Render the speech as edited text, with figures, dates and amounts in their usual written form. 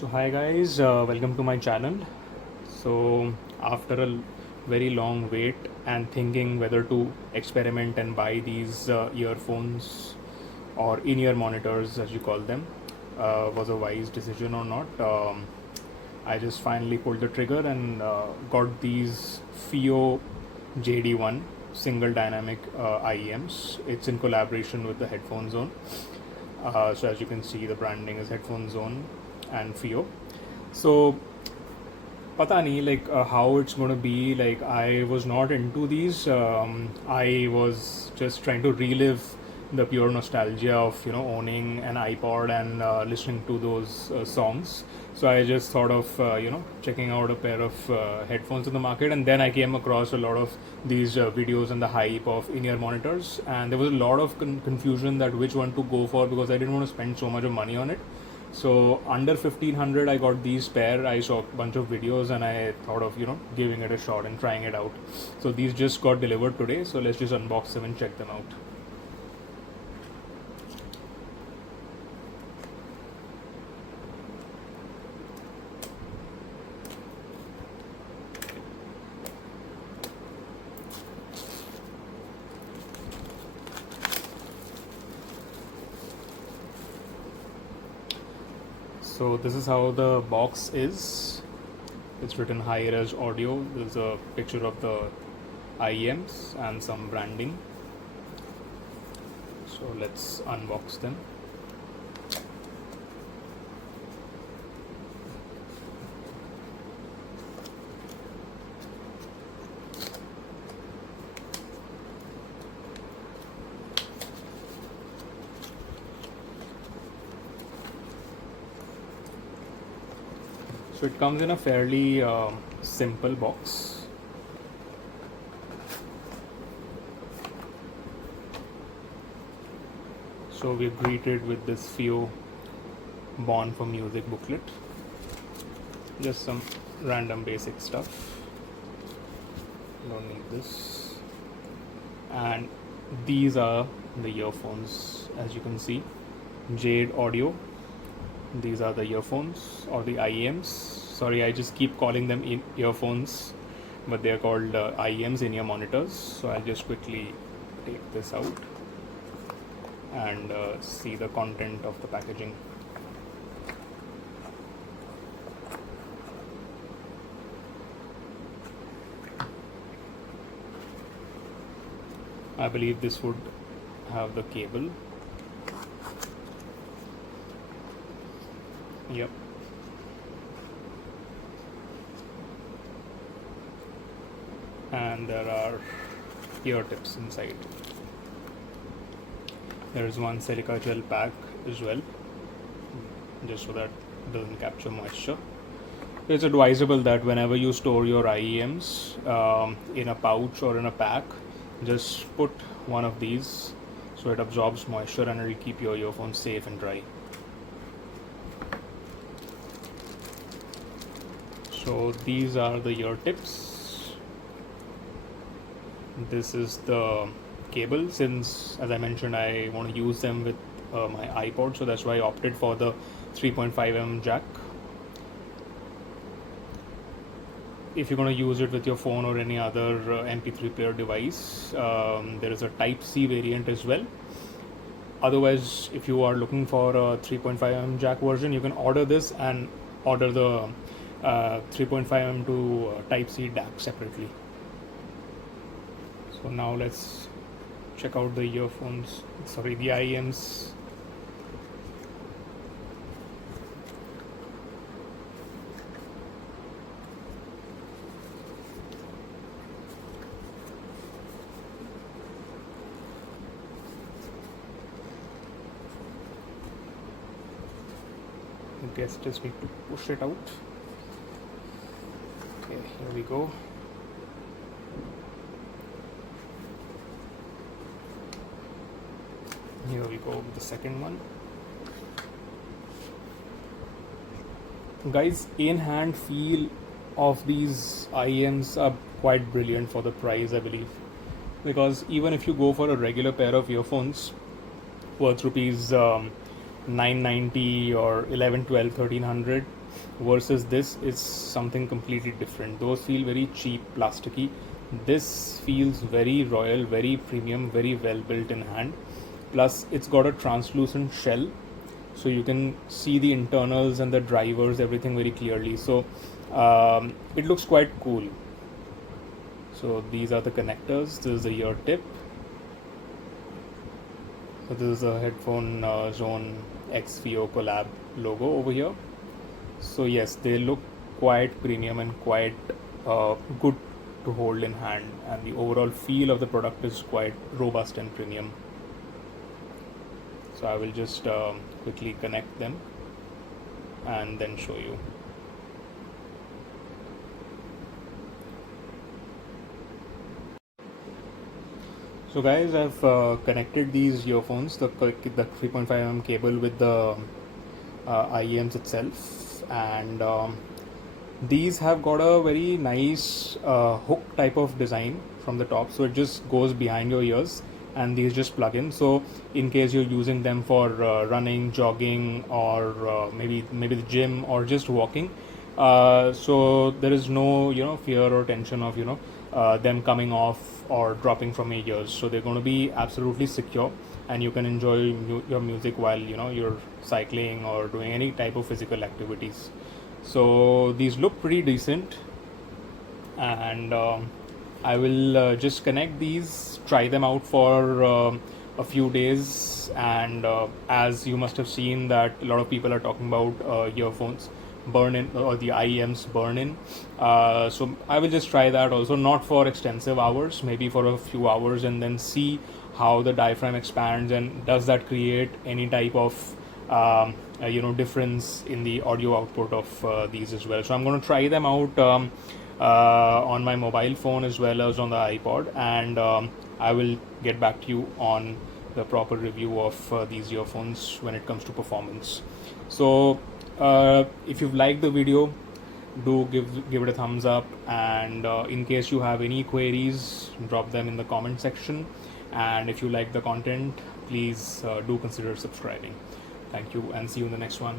So hi guys, welcome to my channel. So after a very long wait and thinking whether to experiment and buy these earphones or in-ear monitors as you call them was a wise decision or not. I just finally pulled the trigger and got these FIIO JD1 single dynamic IEMs. It's in collaboration with the Headphone Zone. So as you can see, the branding is Headphone Zone and FIIO. So pata nahi like how it's going to be. Like I was not into these. I was just trying to relive the pure nostalgia of owning an iPod and listening to those songs. So I just thought of checking out a pair of headphones in the market, and then I came across a lot of these videos and the hype of in-ear monitors, and there was a lot of confusion that which one to go for because I didn't want to spend so much of money on it. So under 1500 I got these pair. I saw a bunch of videos and I thought of giving it a shot and trying it out. So these just got delivered today, so let's just unbox them and check them out. So this is how the box is. It's written high-res audio. There's a picture of the IEMs and some branding. So let's unbox them. So it comes in a fairly simple box. So we're greeted with this FIIO Born for Music booklet. Just some random basic stuff. Don't need this. And these are the earphones, as you can see. Jade Audio. These are the earphones or the IEMs. Sorry, I just keep calling them earphones, but they are called IEMs, in-ear monitors. So I'll just quickly take this out and see the content of the packaging. I believe this would have the cable. Yep. And there are ear tips inside. There is one silica gel pack as well, just so that it doesn't capture moisture. It's advisable that whenever you store your IEMs in a pouch or in a pack, just put one of these so it absorbs moisture and it will keep your earphones safe and dry. So these are the ear tips. This is the cable. Since, as I mentioned, I want to use them with my iPod, so that's why I opted for the 3.5mm jack. If you're going to use it with your phone or any other MP3 player device, there is a Type-C variant as well. Otherwise, if you are looking for a 3.5mm jack version, you can order this and order the 3.5mm to Type-C DAC separately. So now let's check out the earphones, sorry, the IEMs. I guess just need to push it out. Okay, here we go. Here we go with the second one. Guys, in-hand feel of these IEMs are quite brilliant for the price, I believe. Because even if you go for a regular pair of earphones worth rupees 990 or 11, 12, 1300 versus this is something completely different. Those feel very cheap, plasticky. This feels very royal, very premium, very well built in hand. Plus, it's got a translucent shell, so you can see the internals and the drivers, everything very clearly. So it looks quite cool. So these are the connectors. This is the ear tip. So this is a headphone zone X FIIO collab logo over here. So yes, they look quite premium and quite good to hold in hand, and the overall feel of the product is quite robust and premium. So I will just quickly connect them and then show you. So guys, I've connected these earphones, the 3.5mm cable with the IEMs itself, and these have got a very nice hook type of design from the top, so it just goes behind your ears and these just plug in. So in case you're using them for running, jogging, or maybe the gym or just walking, so there is no fear or tension of them coming off or dropping from your ears. So they're going to be absolutely secure, and you can enjoy your music while you're cycling or doing any type of physical activities. So these look pretty decent, and I will just connect these, try them out for a few days, and as you must have seen that a lot of people are talking about earphones burn in, or the IEMs burn in. So I will just try that also, not for extensive hours, maybe for a few hours, and then see how the diaphragm expands and does that create any type of difference in the audio output of these as well. So I'm going to try them out on my mobile phone as well as on the iPod, and I will get back to you on the proper review of these earphones when it comes to performance. So if you've liked the video, do give it a thumbs up, and in case you have any queries, drop them in the comment section, and if you like the content, please do consider subscribing. Thank you, and see you in the next one.